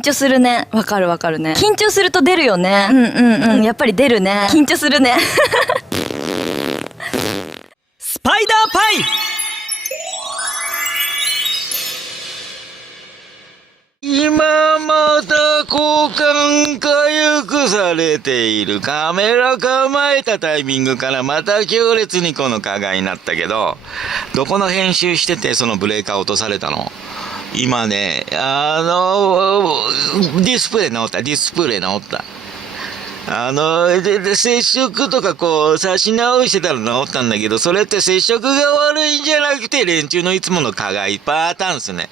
緊張するね。わかるわかるね。緊張すると出るよね。やっぱり出るね。緊張するね。スパイダーパイ。今また交換回復されている。カメラ構えたタイミングからまた強烈にこの加害になったけど、どこの編集しててそのブレーカー落とされたの？今ね、ディスプレイ直った。接触とかこう、差し直してたら直ったんだけど、それって接触が悪いんじゃなくて、連中のいつもの加害パターンですね。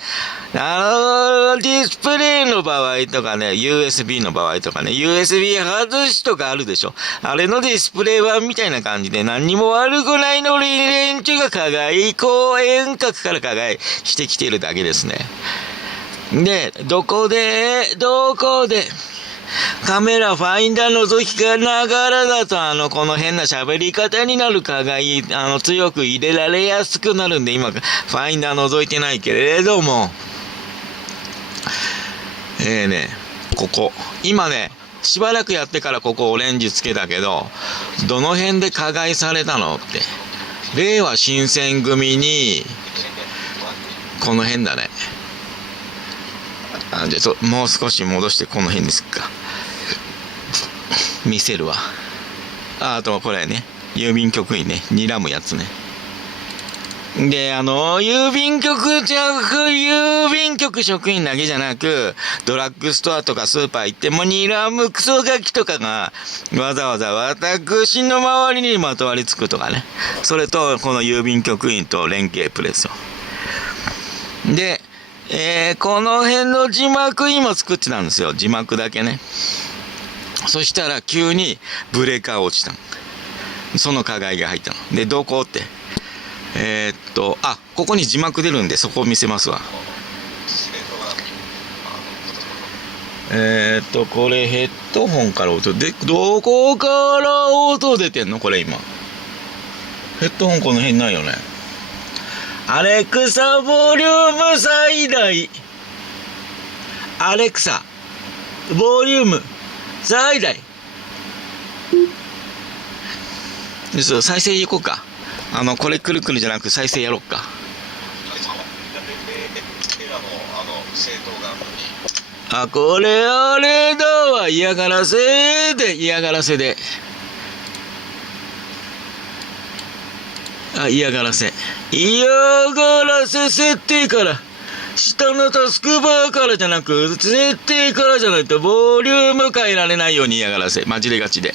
ディスプレイの場合とかね、USB の場合とかね、USB 外しとかあるでしょ。あれのディスプレイ版みたいな感じで、何にも悪くないのに、連中が加害、こう、遠隔から加害してきているだけですね。で、どこで、カメラファインダー覗きながらだとこの変な喋り方になる加害強く入れられやすくなるんで、今ファインダー覗いてないけれどもここ今ねしばらくやってからここオレンジつけたけど、どの辺で加害されたのって、令和新選組にこの辺だね。じゃあもう少し戻してこの辺ですか。見せるわ。あとこれね、郵便局員ね、睨むやつね。で、郵便局職員だけじゃなく、ドラッグストアとかスーパー行っても睨むクソガキとかがわざわざ私の周りにまとわりつくとかね。それとこの郵便局員と連携プレスを。で、この辺の字幕今作ってたんですよ。字幕だけね。そしたら急にブレーカー落ちたの。その加害が入ったの。で、どこって。ここに字幕出るんで、そこを見せますわ。これヘッドホンから音で、どこから音出てんのこれ今。ヘッドホンこの辺ないよね。アレクサボリューム最大。アレクサボリューム最大。再生いこうか。これくるくるじゃなく再生やろうか。これあれだわ。嫌がらせで。嫌がらせ設定から。下のタスクバーからじゃなく、設定からじゃないとボリューム変えられないように嫌がらせ。マジでガチで。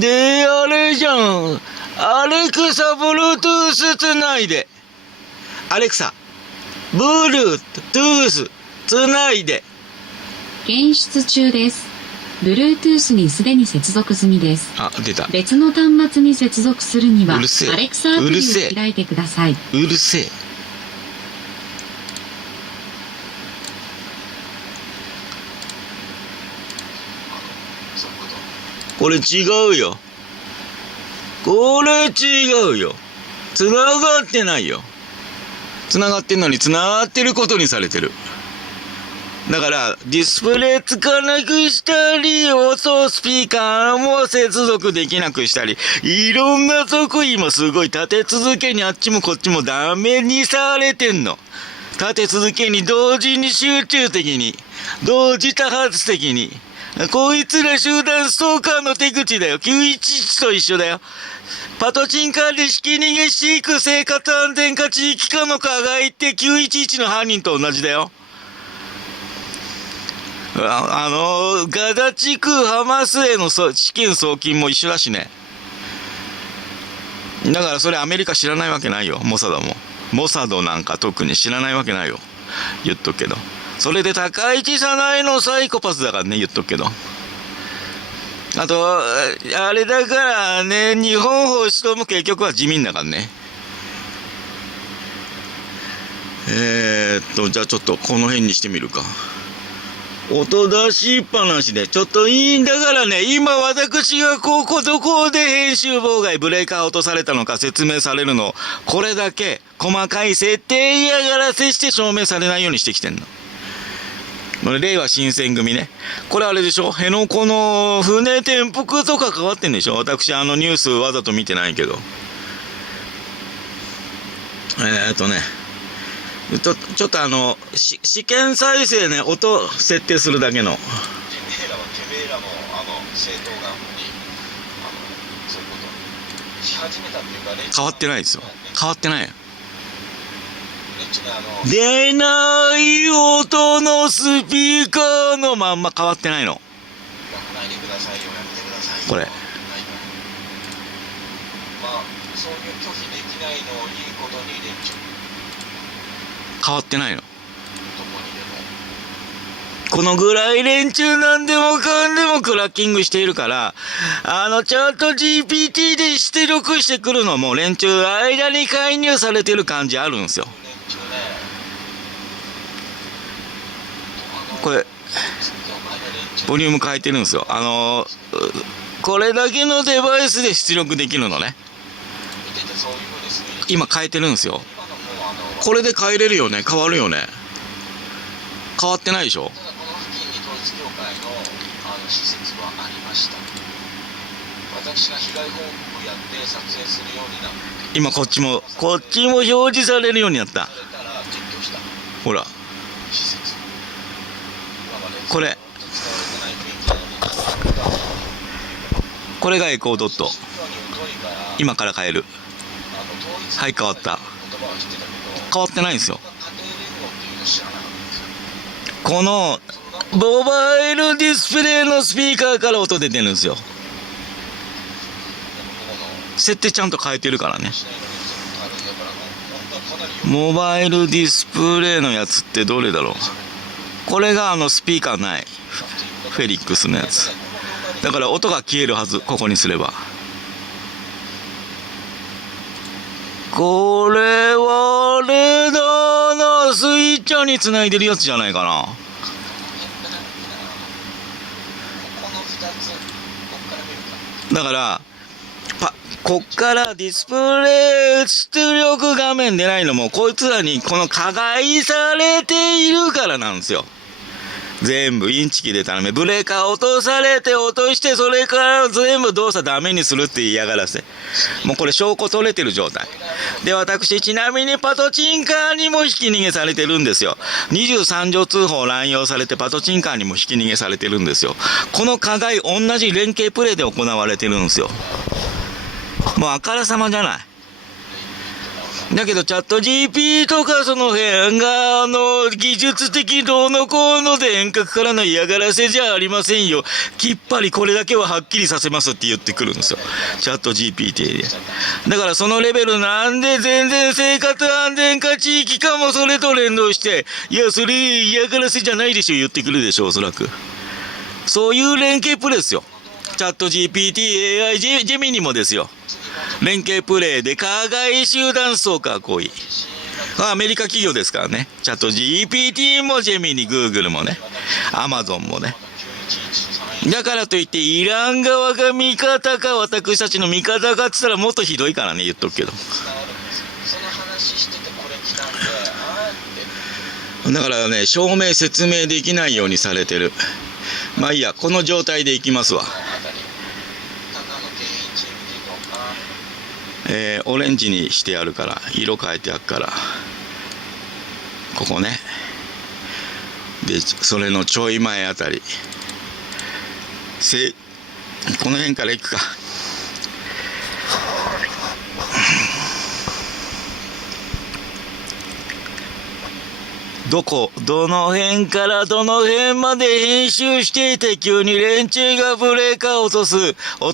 で、あれじゃん。アレクサ、Bluetooth つないで。アレクサ、Bluetooth つないで。検出中です。Bluetooth にすでに接続済みです。出た。別の端末に接続するには、アレクサアプリを開いてください。うるせえ。これ違うよ。繋がってないよ。繋がってんのに繋がってることにされてる。だからディスプレイつかなくしたり、音スピーカーも接続できなくしたり、いろんなとこ今すごい立て続けにあっちもこっちもダメにされてんの。立て続けに同時に集中的に、同時多発的に。こいつら集団ストーカーの手口だよ。911と一緒だよ。パトチンカーでひき逃げしていく生活安全課地域課の加害って911の犯人と同じだよ。ガザ地区ハマスへの資金送金も一緒だしね。だからそれアメリカ知らないわけないよ。モサドなんか特に知らないわけないよ。言っとくけど。それで高市早苗のサイコパスだからね、言っとくけど。あと、あれだからね、日本保守党も結局は自民だからね。じゃあちょっとこの辺にしてみるか。音出しっぱなしで、ちょっといいんだからね、今私がここどこで編集妨害、ブレーカー落とされたのか説明されるのを、これだけ細かい設定嫌がらせして証明されないようにしてきてんの。令和新選組ね。これあれでしょ、辺野古の船転覆とか変わってんでしょ。私ニュースわざと見てないけど。ちょっと試験再生ね、音設定するだけの。てめえらも政党がそういうことし始めたっていうかね。変わってないですよ。変わってないよ。出ない音のスピーカーのまんま変わってないの。これ。まあそういう拒否できないのをいいことに連中。変わってないの。このぐらい連中なんでもかんでもクラッキングしているから、チャット GPT で出力してくるのも連中間に介入されてる感じあるんですよ。これ、ボリューム変えてるんですよ。これだけのデバイスで出力できるのね。今変えてるんですよ。これで変えれるよね。変わるよね。変わってないでしょ。今こっちも表示されるようになった。ほら。これがエコードット。今から変える。はい、変わった。変わってないんですよ。このモバイルディスプレイのスピーカーから音出てるんですよ。設定ちゃんと変えてるからね。モバイルディスプレイのやつってどれだろう。これがスピーカーないフェリックスのやつだから、音が消えるはず。ここにすれば。これはレーダーのスイッチャーにつないでるやつじゃないかな。だからこっからディスプレイ出力画面出ないのも、こいつらにこの加害されているからなんですよ。全部インチキで頼め。ブレーカー落とされて落として、それから全部動作ダメにするって嫌がらせ。もうこれ証拠取れてる状態で、私ちなみにパトチンカーにもひき逃げされてるんですよ。23条通報乱用されてパトチンカーにもひき逃げされてるんですよ。この加害同じ連携プレイで行われてるんですよ。もうあからさまじゃない。だけどチャット GP とかその辺が技術的どうのこうので遠隔からの嫌がらせじゃありませんよ。きっぱりこれだけははっきりさせますって言ってくるんですよ。チャット GPT で。だからそのレベルなんで全然生活安全か地域かもそれと連動して、いやそれ嫌がらせじゃないでしょ言ってくるでしょ、おそらく。そういう連携プレイですよ。チャット GPT、AI、ジェミニもですよ。連携プレイで加害集団ストーカー行為。アメリカ企業ですからね。チャット GPT もジェミニ、グーグルもね、アマゾンもね。だからといってイラン側が味方か私たちの味方かって言ったらもっとひどいからね、言っとくけど。だからね、証明説明できないようにされてる。まあいいや、この状態でいきますわ。オレンジにしてあるから、色変えてあるから、ここね。で、それのちょい前あたり。この辺から行くか。どの辺からどの辺まで編集していて、急に連中がブレーカーを落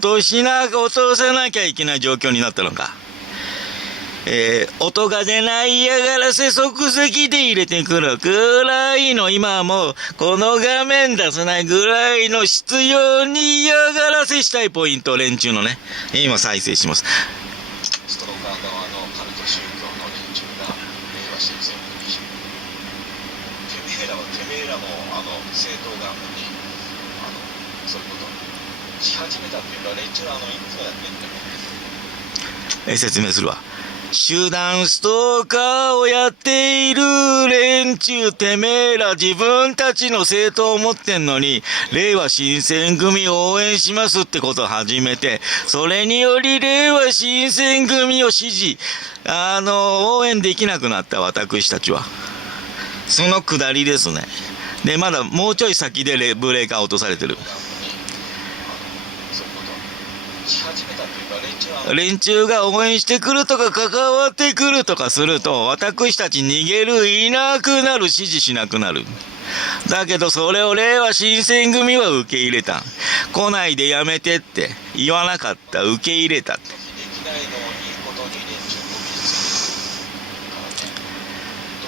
とさなきゃいけない状況になったのか。音が出ない嫌がらせ即席で入れてくるくらいの、今はもうこの画面出さないぐらいの必要に嫌がらせしたいポイント、連中のね。今再生します。ストローカー側のカルト宗教の連中が令和新選組。てめえらも政党がそういうことし始めたっていうか、連中いつもやってんだよ。説明するわ。集団ストーカーをやっている連中、てめえら自分たちの政党を持ってんのに、令和新選組を応援しますってことを始めて、それにより令和新選組を支持、応援できなくなった私たちは。そのくだりですね。で、まだもうちょい先でブレーカー落とされてる。連中が応援してくるとか関わってくるとかすると、私たち逃げる、いなくなる、支持しなくなる。だけどそれを令和新選組は受け入れた。来ないでやめてって言わなかった。受け入れた。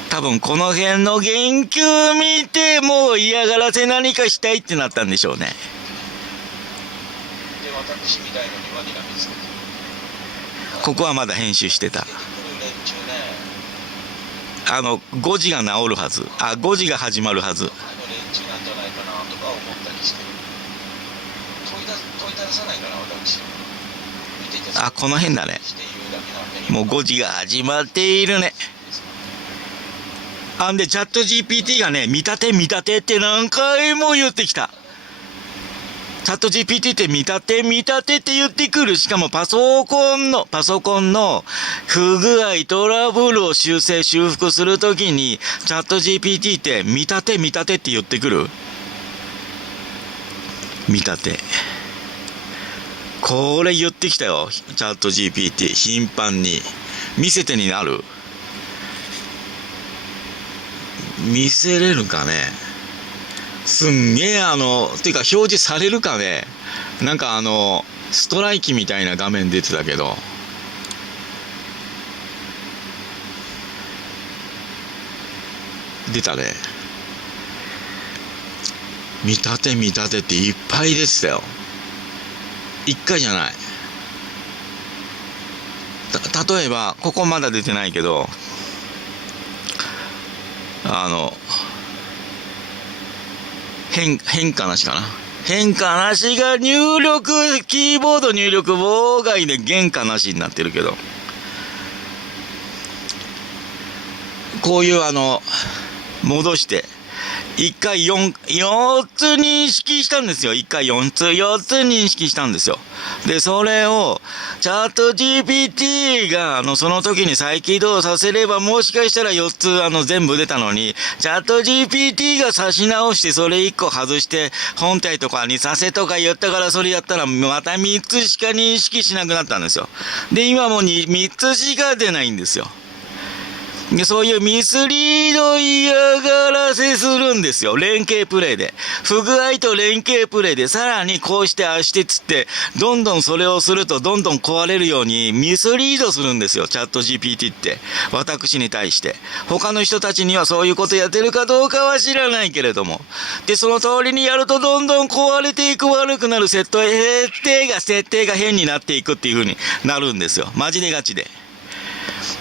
多分この辺の言及見て、もう嫌がらせ何かしたいってなったんでしょうね。で、私みたいのには睨みつけて、ここはまだ編集してた。5時が治るはず。5時が始まるはず。この辺だね。もう5時が始まっているね。で、チャット GPT がね、見立てって何回も言ってきた。チャット GPT って見立てって言ってくる。しかもパソコンの不具合、トラブルを修復するときに、チャット GPT って見立てって言ってくる。見立て。これ言ってきたよ。チャット GPT。頻繁に。見せてになる。見せれるかね。すんげえていうか表示されるかね。なんかストライキみたいな画面出てたけど。出たね。見立てっていっぱい出てたよ。一回じゃない。例えば、ここまだ出てないけど、変化なしかな。変化なしがキーボード入力妨害で変化なしになってるけど、こういう戻して、1回4つ認識したんですよ。1回4つ認識したんですよ。で、それを、チャット GPT が、その時に再起動させれば、もしかしたら4つ、全部出たのに、チャット GPT が差し直して、それ1個外して、本体とかにさせとか言ったから、それやったら、また3つしか認識しなくなったんですよ。で、今も3つしか出ないんですよ。で、そういうミスリード嫌がらせするんですよ。連携プレイで。不具合と連携プレイで、さらにこうしてああしてつって、どんどんそれをするとどんどん壊れるようにミスリードするんですよ。チャット GPT って。私に対して。他の人たちにはそういうことやってるかどうかは知らないけれども。で、その通りにやるとどんどん壊れていく、悪くなる設定が変になっていくっていう風になるんですよ。マジでガチで。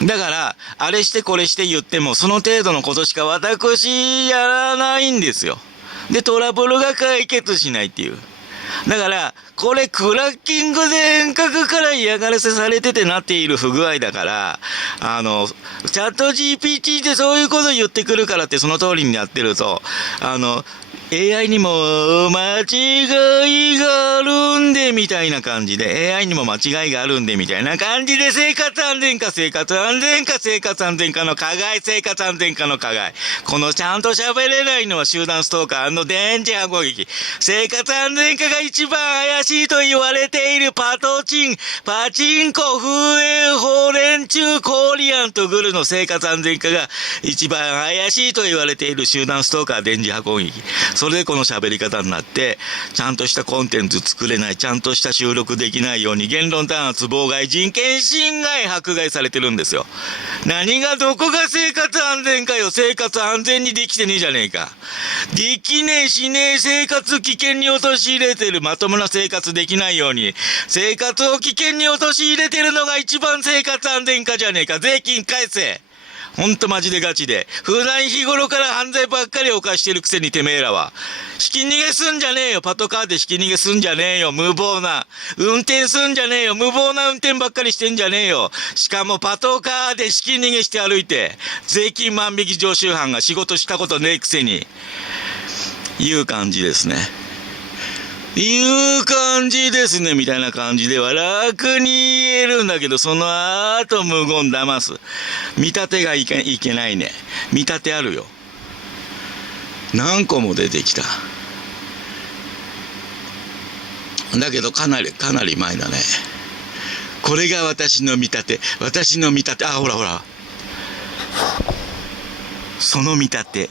だから、あれしてこれして言っても、その程度のことしか私やらないんですよ。で、トラブルが解決しないっていう。だから、これクラッキングで遠隔から嫌がらせされててなっている不具合だから、チャット GPT ってそういうこと言ってくるからってその通りにやってると、AI にも間違いがあるんでみたいな感じで、AI にも間違いがあるんでみたいな感じで、生活安全課の加害、このちゃんと喋れないのは集団ストーカーの電磁波攻撃。生活安全課が一番怪しいと言われているパチンコ、風営法連中、コーリアンとグルの生活安全課が一番怪しいと言われている集団ストーカー電磁波攻撃。それでこの喋り方になって、ちゃんとしたコンテンツ作れない、ちゃんとした収録できないように言論弾圧、妨害、人権侵害、迫害されてるんですよ。どこが生活安全かよ。生活安全にできてねえじゃねえか。できねえしねえ、生活危険に陥れてる。まともな生活できないように。生活を危険に陥れてるのが一番生活安全かじゃねえか。税金返せ。ほんとマジでガチで。普段日頃から犯罪ばっかり犯してるくせにてめえらは。ひき逃げすんじゃねえよ。パトカーでひき逃げすんじゃねえよ。無謀な。運転すんじゃねえよ。無謀な運転ばっかりしてんじゃねえよ。しかもパトカーでひき逃げして歩いて、税金万引き常習犯が仕事したことねえくせに。いう感じですね。いう感じですね、みたいな感じでは楽に言えるんだけど、その後無言騙す。見立てがいけないね。見立てあるよ。何個も出てきた。だけどかなり前だね。これが私の見立て。あ、ほら。その見立て。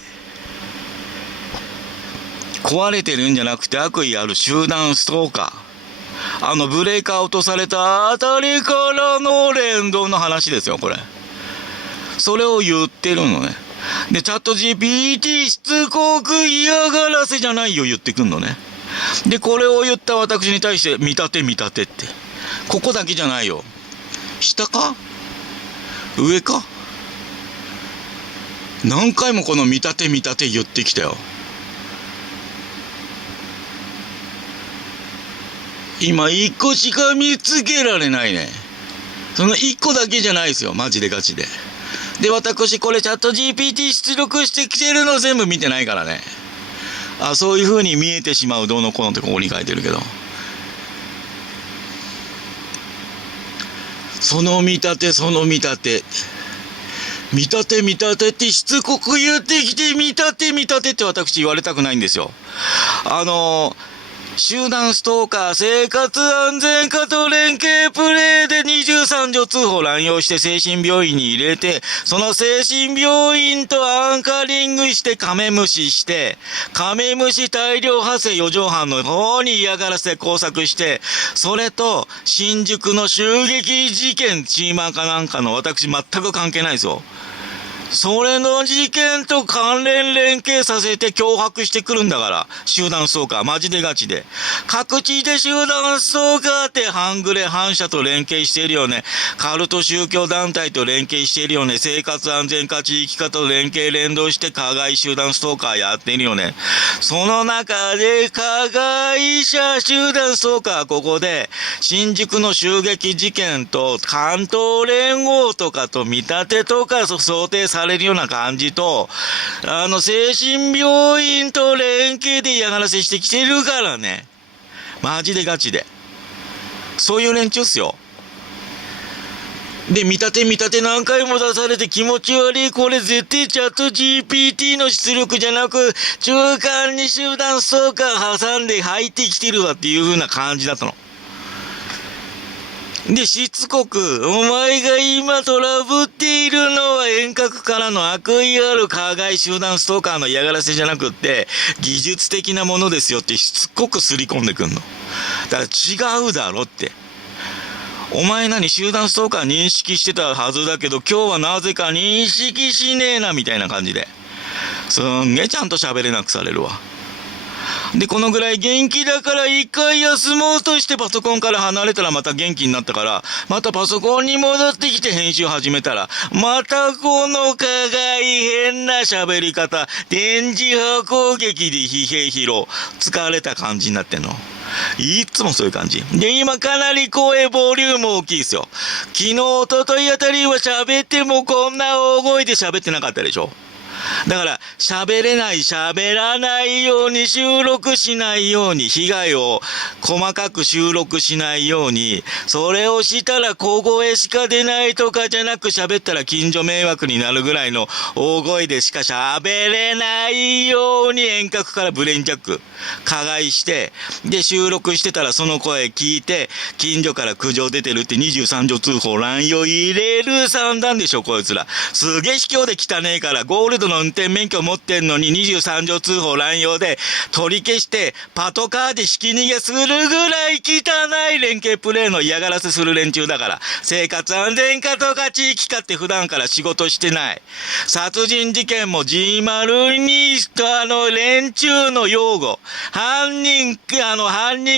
壊れてるんじゃなくて悪意ある集団ストーカー。ブレーカー落とされたあたりからの連動の話ですよ、これ。それを言ってるのね。で、チャット GPT しつこく嫌がらせじゃないよ言ってくんのね。で、これを言った私に対して見立てって。ここだけじゃないよ。下か上か何回もこの見立て言ってきたよ。今一個しか見つけられないね。その一個だけじゃないですよ。マジでガチで。で、私これチャット GPT 出力してきてるの全部見てないからね。あ、そういう風に見えてしまうどうのこうのってここに書いてるけど。その見立て。見立てってしつこく言ってきて、見立てって私言われたくないんですよ。集団ストーカー生活安全課と連携プレイで23条通報乱用して精神病院に入れて、その精神病院とアンカリングしてカメムシ大量発生4畳半の方に嫌がらせ工作して、それと新宿の襲撃事件チーマーかなんかの私全く関係ないですよ。それの事件と関連連携させて脅迫してくるんだから。集団ストーカー。マジでガチで。各地で集団ストーカーって半グレ反社と連携しているよね。カルト宗教団体と連携しているよね。生活安全課地域課と連動して加害集団ストーカーやっているよね。その中で加害者集団ストーカーここで新宿の襲撃事件と関東連合とかと見立てとか想定されるような感じと、精神病院と連携で嫌がらせしてきてるからね。マジでガチで。そういう連中っすよ。で、見立て何回も出されて気持ち悪い。これ絶対チャット GPT の出力じゃなく、中間に集団ストーカー挟んで入ってきてるわっていう風な感じだったの。で、しつこく、お前が今トラブっているのは遠隔からの悪意ある加害集団ストーカーの嫌がらせじゃなくって、技術的なものですよってしつこくすり込んでくんの。だから違うだろって。お前何集団ストーカー認識してたはずだけど、今日はなぜか認識しねえなみたいな感じで。すんげえちゃんと喋れなくされるわ。で、このぐらい元気だから一回休もうとしてパソコンから離れたらまた元気になったから、またパソコンに戻ってきて編集始めたら、またこの加害変な喋り方、電磁波攻撃で疲弊疲労、疲れた感じになってんの。いつもそういう感じ。で、今かなり声ボリューム大きいですよ。昨日、一昨日あたりは喋ってもこんな大声で喋ってなかったでしょ。だから喋らないように収録しないように被害を細かく収録しないように、それをしたら小声しか出ないとかじゃなく、喋ったら近所迷惑になるぐらいの大声でしか喋れないように遠隔からブレインジャック加害して、で収録してたらその声聞いて近所から苦情出てるって23条通報乱用入れる算段でしょこいつら。すげえ卑怯で汚ねえからゴールドの運転免許持ってんのに23条通報乱用で取り消してパトカーでひき逃げするぐらい汚い連携プレーの嫌がらせする連中だから、生活安全課とか地域課って普段から仕事してない。殺人事件も G02 と連中の擁護。犯人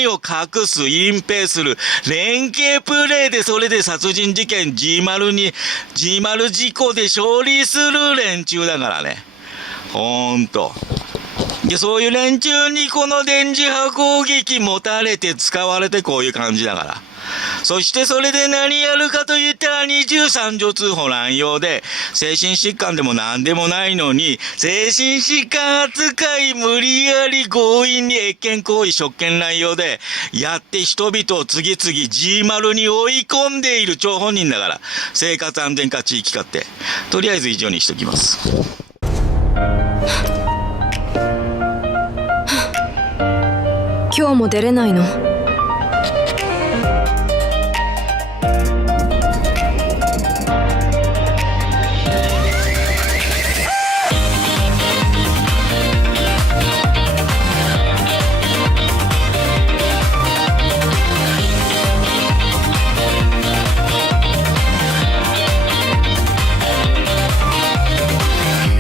を隠す、隠蔽する。連携プレーでそれで殺人事件 G02、G0 事故で勝利する連中だからね。ほんと。で、そういう連中にこの電磁波攻撃持たれて使われてこういう感じだから。そしてそれで何やるかと言ったら23条通報乱用で、精神疾患でも何でもないのに、精神疾患扱い無理やり強引に越権行為職権乱用で、やって人々を次々 G0 に追い込んでいる張本人だから、生活安全課地域課って。とりあえず以上にしときます。今日も出れないの？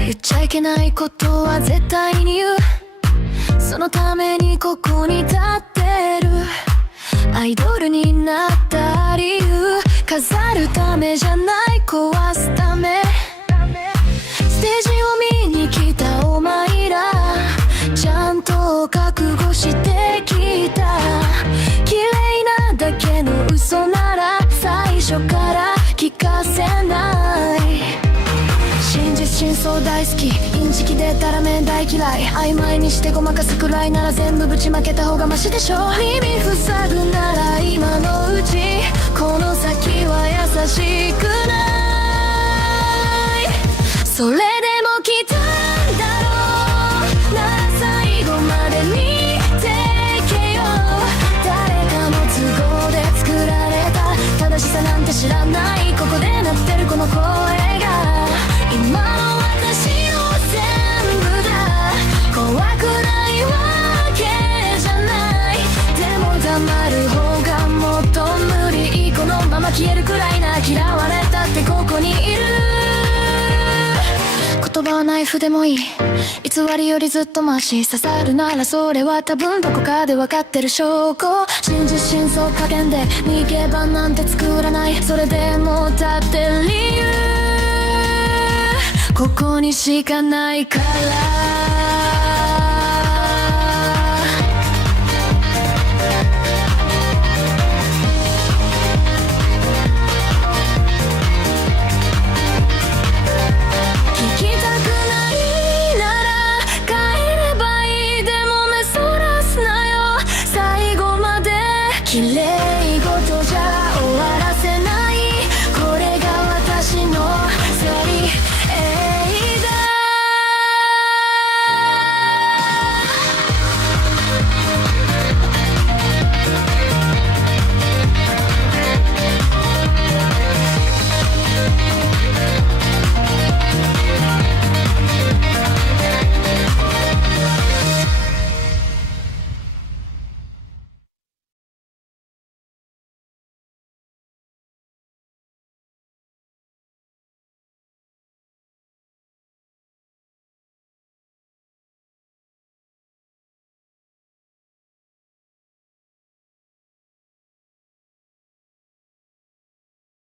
言っちゃいけないことは絶対に言う。そのためにここに立ってる。アイドルになった理由、飾るためじゃない壊すため。ステージを見に来たお前ら、ちゃんと覚悟してきた。綺麗なだけの嘘なら最初から聞かせない。真実真相大好き、インチキでたらめ大嫌い。曖昧にしてごまかすくらいなら全部ぶちまけた方がマシでしょ。耳塞ぐなら今のうち、この先は優しくない。それでも来たんだろうなら最後まで見てけよ。誰かの都合で作られた正しさなんて知らない。ここで鳴ってるこの声が今の私の全部だ。怖くないわけじゃない。でも黙る方がもっと無理。このまま消えるくらいな。嫌われたってここにいる。言葉はナイフでもいい。偽りよりずっとマシ。刺さるならそれは多分どこかで分かってる証拠。真実真相加減で逃げ場なんて作らない。それでもだって理由ここにしかないから。